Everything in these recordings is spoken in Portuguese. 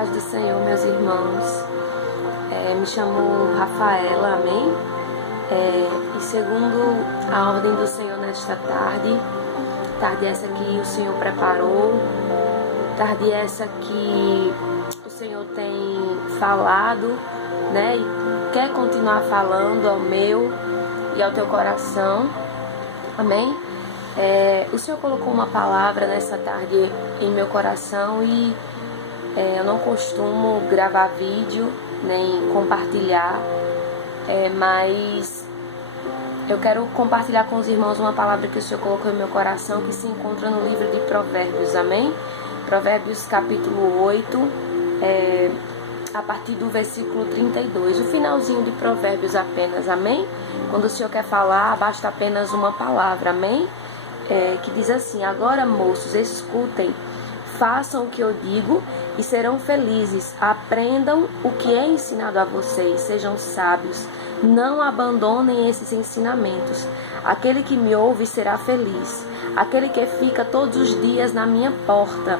Paz do Senhor, meus irmãos. Me chamo Rafaela, amém? E segundo a ordem do Senhor nesta tarde essa que o Senhor preparou, tarde essa que o Senhor tem falado, né? E quer continuar falando ao meu e ao teu coração, amém? O Senhor colocou uma palavra nessa tarde em meu coração e eu não costumo gravar vídeo nem compartilhar, mas eu quero compartilhar com os irmãos uma palavra que o Senhor colocou em meu coração, que se encontra no livro de Provérbios, amém? Provérbios capítulo 8, a partir do versículo 32, o finalzinho de Provérbios apenas, amém? Quando o Senhor quer falar, basta apenas uma palavra, amém? Que diz assim: agora, moços, escutem, façam o que eu digo e serão felizes. Aprendam o que é ensinado a vocês, sejam sábios. Não abandonem esses ensinamentos. Aquele que me ouve será feliz. Aquele que fica todos os dias na minha porta,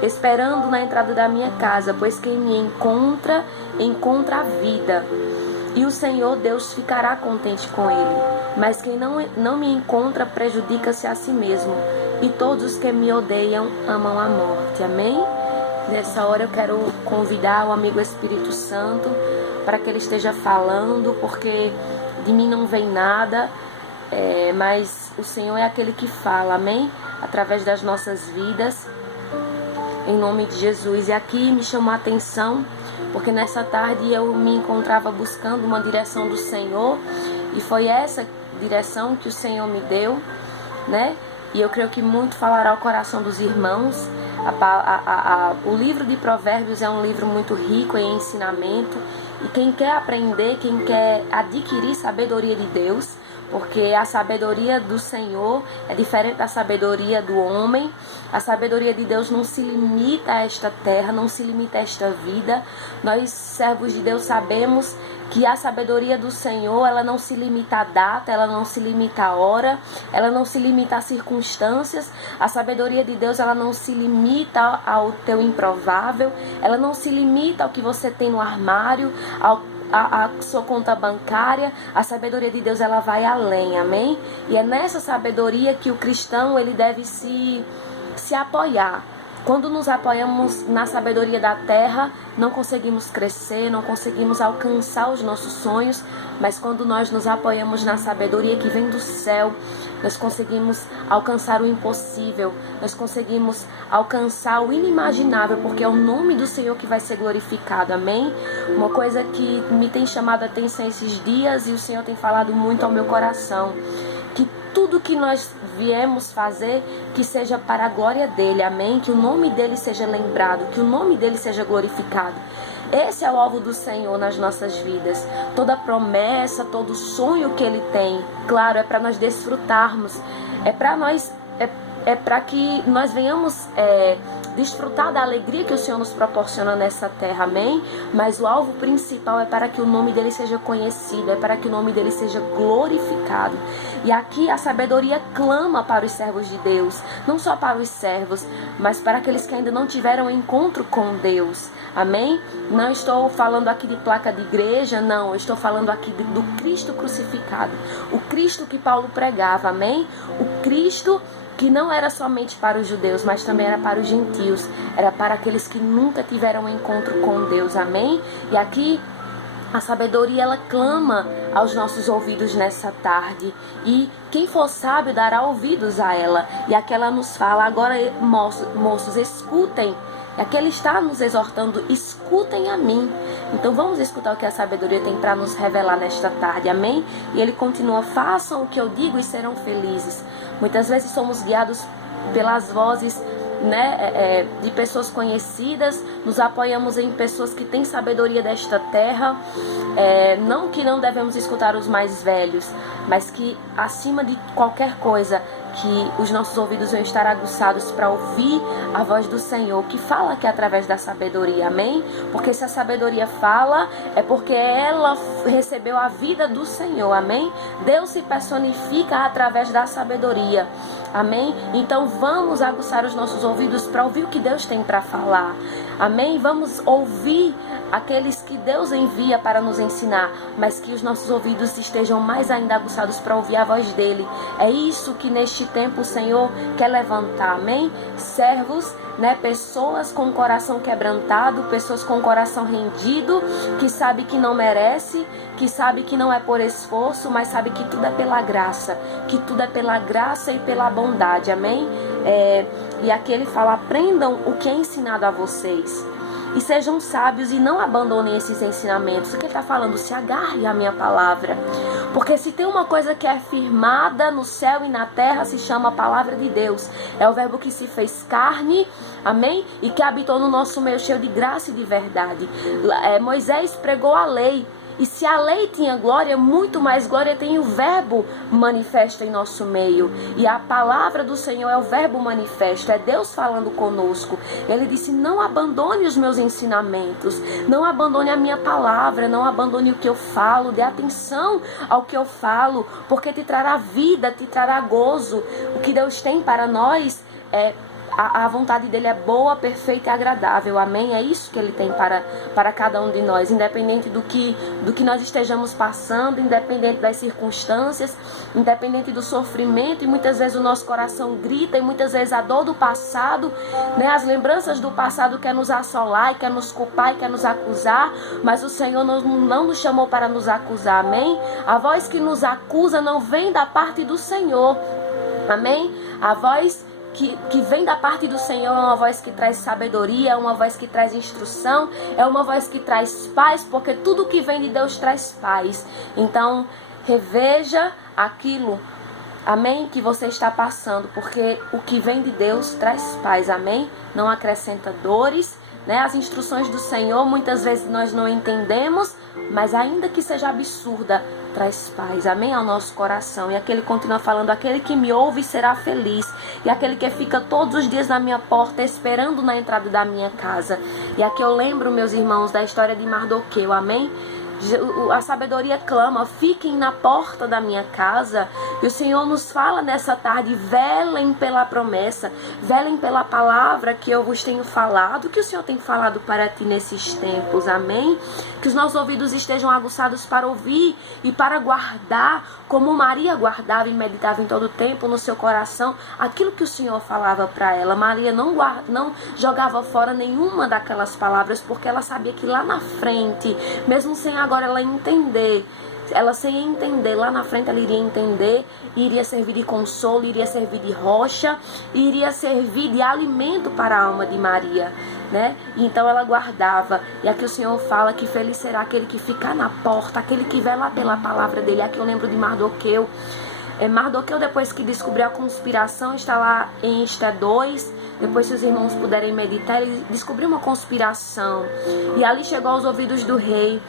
esperando na entrada da minha casa, pois quem me encontra, encontra a vida. E o Senhor Deus ficará contente com ele. Mas quem não me encontra, prejudica-se a si mesmo. E todos os que me odeiam amam a morte. Amém? Nessa hora eu quero convidar o amigo Espírito Santo para que ele esteja falando, porque de mim não vem nada, mas o Senhor é aquele que fala, amém? Através das nossas vidas, em nome de Jesus. E aqui me chamou a atenção, porque nessa tarde eu me encontrava buscando uma direção do Senhor, e foi essa direção que o Senhor me deu, né? E eu creio que muito falará ao coração dos irmãos. O livro de Provérbios é um livro muito rico em ensinamento. E quem quer aprender, quem quer adquirir sabedoria de Deus, porque a sabedoria do Senhor é diferente da sabedoria do homem. A sabedoria de Deus não se limita a esta terra, não se limita a esta vida. Nós, servos de Deus, sabemos que a sabedoria do Senhor, ela não se limita à data, ela não se limita à hora, ela não se limita a circunstâncias. A sabedoria de Deus, ela não se limita ao teu improvável, ela não se limita ao que você tem no armário, a sua conta bancária. A sabedoria de Deus, ela vai além, amém? E é nessa sabedoria que o cristão, ele deve se apoiar. Quando nos apoiamos na sabedoria da terra, não conseguimos crescer, não conseguimos alcançar os nossos sonhos, mas quando nós nos apoiamos na sabedoria que vem do céu, nós conseguimos alcançar o impossível, nós conseguimos alcançar o inimaginável, porque é o nome do Senhor que vai ser glorificado, amém? Uma coisa que me tem chamado a atenção esses dias, e o Senhor tem falado muito ao meu coração, que tudo que nós viemos fazer, que seja para a glória dele, amém? Que o nome dele seja lembrado, que o nome dele seja glorificado. Esse é o alvo do Senhor nas nossas vidas. Toda promessa, todo sonho que ele tem, claro, é para nós desfrutarmos, é para que nós venhamos desfrutar da alegria que o Senhor nos proporciona nessa terra, amém? Mas o alvo principal é para que o nome dele seja conhecido, é para que o nome dele seja glorificado. E aqui a sabedoria clama para os servos de Deus, não só para os servos, mas para aqueles que ainda não tiveram encontro com Deus, amém? Não estou falando aqui de placa de igreja, não, eu estou falando aqui do Cristo crucificado, o Cristo que Paulo pregava, amém? O Cristo que não era somente para os judeus, mas também era para os gentios, era para aqueles que nunca tiveram um encontro com Deus, amém? E aqui a sabedoria, ela clama aos nossos ouvidos nessa tarde, e quem for sábio dará ouvidos a ela. E aqui ela nos fala: agora, moços, escutem. E aqui ele está nos exortando: escutem a mim. Então vamos escutar o que a sabedoria tem para nos revelar nesta tarde, amém? E ele continua: façam o que eu digo e serão felizes. Muitas vezes somos guiados pelas vozes, né, de pessoas conhecidas, nos apoiamos em pessoas que têm sabedoria desta terra, não que não devemos escutar os mais velhos, mas que acima de qualquer coisa, que os nossos ouvidos vão estar aguçados para ouvir a voz do Senhor, que fala aqui através da sabedoria, amém? Porque se a sabedoria fala, é porque ela recebeu a vida do Senhor, amém? Deus se personifica através da sabedoria, amém? Então vamos aguçar os nossos ouvidos para ouvir o que Deus tem para falar. Amém? Vamos ouvir aqueles que Deus envia para nos ensinar, mas que os nossos ouvidos estejam mais ainda aguçados para ouvir a voz dele. É isso que neste tempo o Senhor quer levantar, amém? Servos, né? Pessoas com o coração quebrantado, pessoas com o coração rendido, que sabe que não merece, que sabe que não é por esforço, mas sabe que tudo é pela graça, que tudo é pela graça e pela bondade, amém? E aqui ele fala: aprendam o que é ensinado a vocês e sejam sábios e não abandonem esses ensinamentos. O que ele está falando? Se agarre à minha palavra, porque se tem uma coisa que é firmada no céu e na terra, se chama a palavra de Deus. É o verbo que se fez carne, amém? E que habitou no nosso meio, cheio de graça e de verdade. Moisés pregou a lei. E se a lei tinha glória, muito mais glória tem o verbo manifesto em nosso meio. E a palavra do Senhor é o verbo manifesto, é Deus falando conosco. Ele disse: não abandone os meus ensinamentos, não abandone a minha palavra, não abandone o que eu falo, dê atenção ao que eu falo, porque te trará vida, te trará gozo. O que Deus tem para nós a vontade dele é boa, perfeita e agradável, amém? É isso que ele tem para cada um de nós, independente do que nós estejamos passando, independente das circunstâncias, independente do sofrimento. E muitas vezes o nosso coração grita, e muitas vezes a dor do passado, né? As lembranças do passado quer nos assolar, e quer nos culpar, e quer nos acusar, mas o Senhor não nos chamou para nos acusar, amém? A voz que nos acusa não vem da parte do Senhor, amém? A voz que vem da parte do Senhor é uma voz que traz sabedoria, é uma voz que traz instrução, é uma voz que traz paz, porque tudo que vem de Deus traz paz. Então, reveja aquilo, amém, que você está passando, porque o que vem de Deus traz paz, amém? Não acrescenta dores, né? As instruções do Senhor muitas vezes nós não entendemos, mas ainda que seja absurda, traz paz, amém, ao nosso coração. E aquele continua falando: aquele que me ouve será feliz, e aquele que fica todos os dias na minha porta, esperando na entrada da minha casa. E aqui eu lembro, meus irmãos, da história de Mardoqueu, amém? A sabedoria clama: fiquem na porta da minha casa. E o Senhor nos fala nessa tarde: velem pela promessa, velem pela palavra que eu vos tenho falado, que o Senhor tem falado para ti nesses tempos, amém? Que os nossos ouvidos estejam aguçados para ouvir e para guardar, como Maria guardava e meditava em todo o tempo no seu coração aquilo que o Senhor falava para ela. Maria não jogava fora nenhuma daquelas palavras, porque ela sabia que lá na frente, mesmo sem agora ela entender, lá na frente ela iria entender, iria servir de consolo, iria servir de rocha, iria servir de alimento para a alma de Maria, né? Então ela guardava. E aqui o Senhor fala que feliz será aquele que ficar na porta, aquele que vela pela palavra dele. Aqui eu lembro de Mardoqueu. Mardoqueu, depois que descobriu a conspiração, está lá em Esté 2, depois se os irmãos puderem meditar, ele descobriu uma conspiração, e ali chegou aos ouvidos do rei.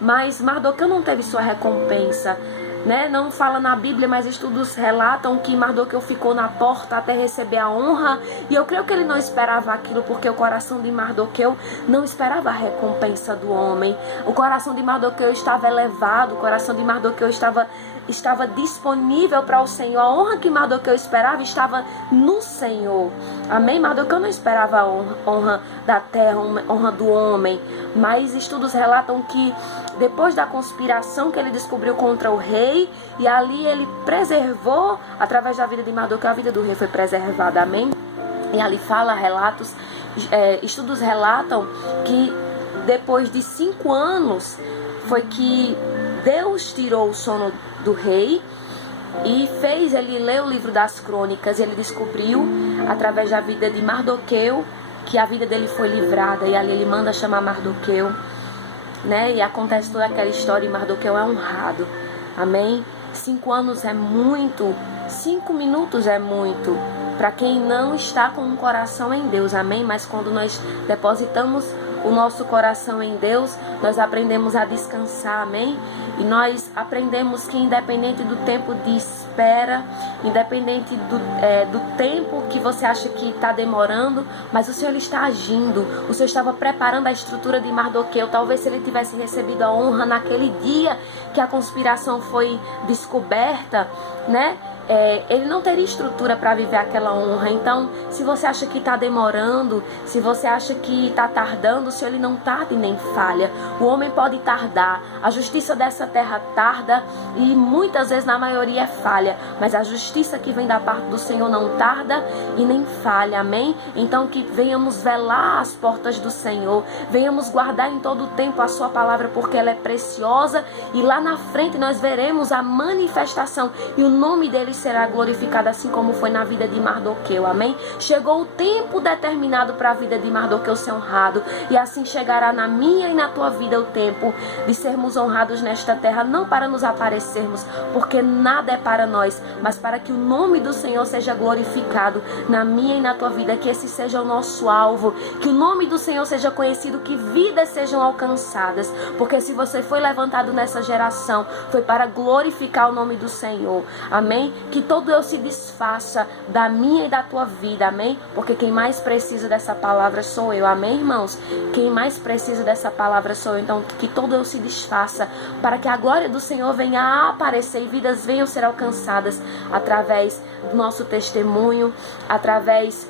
Mas Mardoqueu não teve sua recompensa, né? Não fala na Bíblia, mas estudos relatam que Mardoqueu ficou na porta até receber a honra. E eu creio que ele não esperava aquilo, porque o coração de Mardoqueu não esperava a recompensa do homem. O coração de Mardoqueu estava elevado, o coração de Mardoqueu estava disponível para o Senhor. A honra que Mardoqueu esperava estava no Senhor, amém? Mardoqueu não esperava a honra da terra, honra do homem. Mas estudos relatam que depois da conspiração que ele descobriu contra o rei, e ali ele preservou, através da vida de Mardoqueu, a vida do rei foi preservada, amém? E ali estudos relatam que depois de 5 anos foi que Deus tirou o sono do rei e fez ele ler o livro das crônicas. Ele descobriu, através da vida de Mardoqueu, que a vida dele foi livrada, e ali ele manda chamar Mardoqueu, né? E acontece toda aquela história, e Mardoqueu é honrado, amém? 5 anos é muito, 5 minutos é muito para quem não está com um coração em Deus, amém? Mas quando nós depositamos o nosso coração em Deus, nós aprendemos a descansar, amém? E nós aprendemos que independente do tempo de espera, independente do tempo que você acha que está demorando, mas o Senhor está agindo. O Senhor estava preparando a estrutura de Mardoqueu. Talvez se ele tivesse recebido a honra naquele dia que a conspiração foi descoberta, né? ele não teria estrutura para viver aquela honra. Então, se você acha que está demorando, se você acha que está tardando, o Senhor ele não tarda e nem falha. O homem pode tardar, a justiça dessa terra tarda e muitas vezes na maioria é falha, mas a justiça que vem da parte do Senhor não tarda e nem falha, amém? Então que venhamos velar as portas do Senhor, venhamos guardar em todo o tempo a sua palavra, porque ela é preciosa, e lá na frente nós veremos a manifestação e o nome dele será glorificado, assim como foi na vida de Mardoqueu, amém? Chegou o tempo determinado para a vida de Mardoqueu ser honrado, e assim chegará na minha e na tua vida o tempo de sermos honrados nesta terra, não para nos aparecermos, porque nada é para nós, mas para que o nome do Senhor seja glorificado na minha e na tua vida, que esse seja o nosso alvo, que o nome do Senhor seja conhecido, que vidas sejam alcançadas, porque se você foi levantado nessa geração, foi para glorificar o nome do Senhor, amém? Que todo eu se desfaça da minha e da tua vida, amém? Porque quem mais precisa dessa palavra sou eu, amém, irmãos? Quem mais precisa dessa palavra sou eu. Então que todo eu se desfaça, para que a glória do Senhor venha a aparecer e vidas venham ser alcançadas através do nosso testemunho, através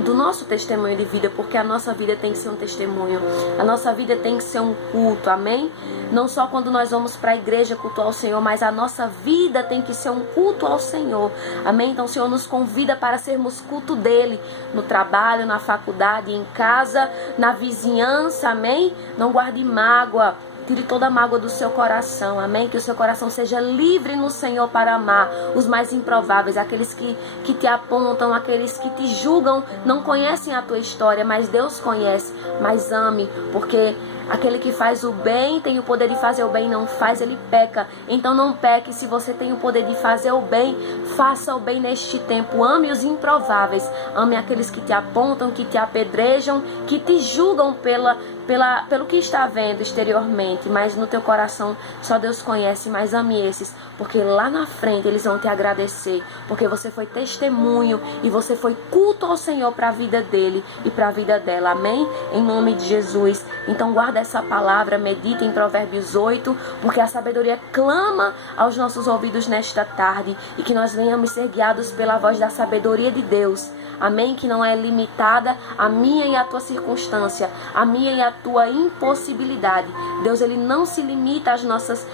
do nosso testemunho de vida, porque a nossa vida tem que ser um testemunho, a nossa vida tem que ser um culto, amém? Não só quando nós vamos para a igreja cultuar o Senhor, mas a nossa vida tem que ser um culto ao Senhor, amém? Então o Senhor nos convida para sermos culto dele, no trabalho, na faculdade, em casa, na vizinhança, amém? Não guarde mágoa, tire toda a mágoa do seu coração, amém? Que o seu coração seja livre no Senhor para amar os mais improváveis, aqueles que te apontam, aqueles que te julgam, não conhecem a tua história, mas Deus conhece. Mas ame, porque aquele que faz o bem tem o poder de fazer o bem, não faz, ele peca. Então não peque. Se você tem o poder de fazer o bem, faça o bem neste tempo. Ame os improváveis, ame aqueles que te apontam, que te apedrejam, que te julgam pelo que está vendo exteriormente, mas no teu coração só Deus conhece. Mas ame esses, porque lá na frente eles vão te agradecer, porque você foi testemunho e você foi culto ao Senhor para a vida dele e para a vida dela, amém? Em nome de Jesus. Então guarda essa palavra, medita em Provérbios 8, porque a sabedoria clama aos nossos ouvidos nesta tarde, e que nós venhamos ser guiados pela voz da sabedoria de Deus, amém? Que não é limitada a minha e a tua circunstância, a minha e a tua impossibilidade. Deus, ele não se limita às nossas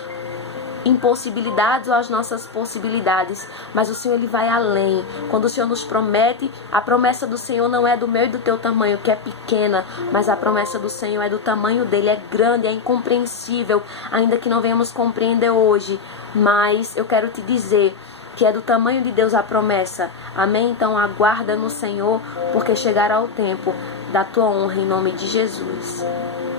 impossibilidades ou às nossas possibilidades, mas o Senhor ele vai além. Quando o Senhor nos promete, a promessa do Senhor não é do meu e do teu tamanho, que é pequena, mas a promessa do Senhor é do tamanho dele, é grande, é incompreensível, ainda que não venhamos compreender hoje, mas eu quero te dizer que é do tamanho de Deus a promessa, amém? Então aguarda no Senhor, porque chegará o tempo da tua honra, em nome de Jesus.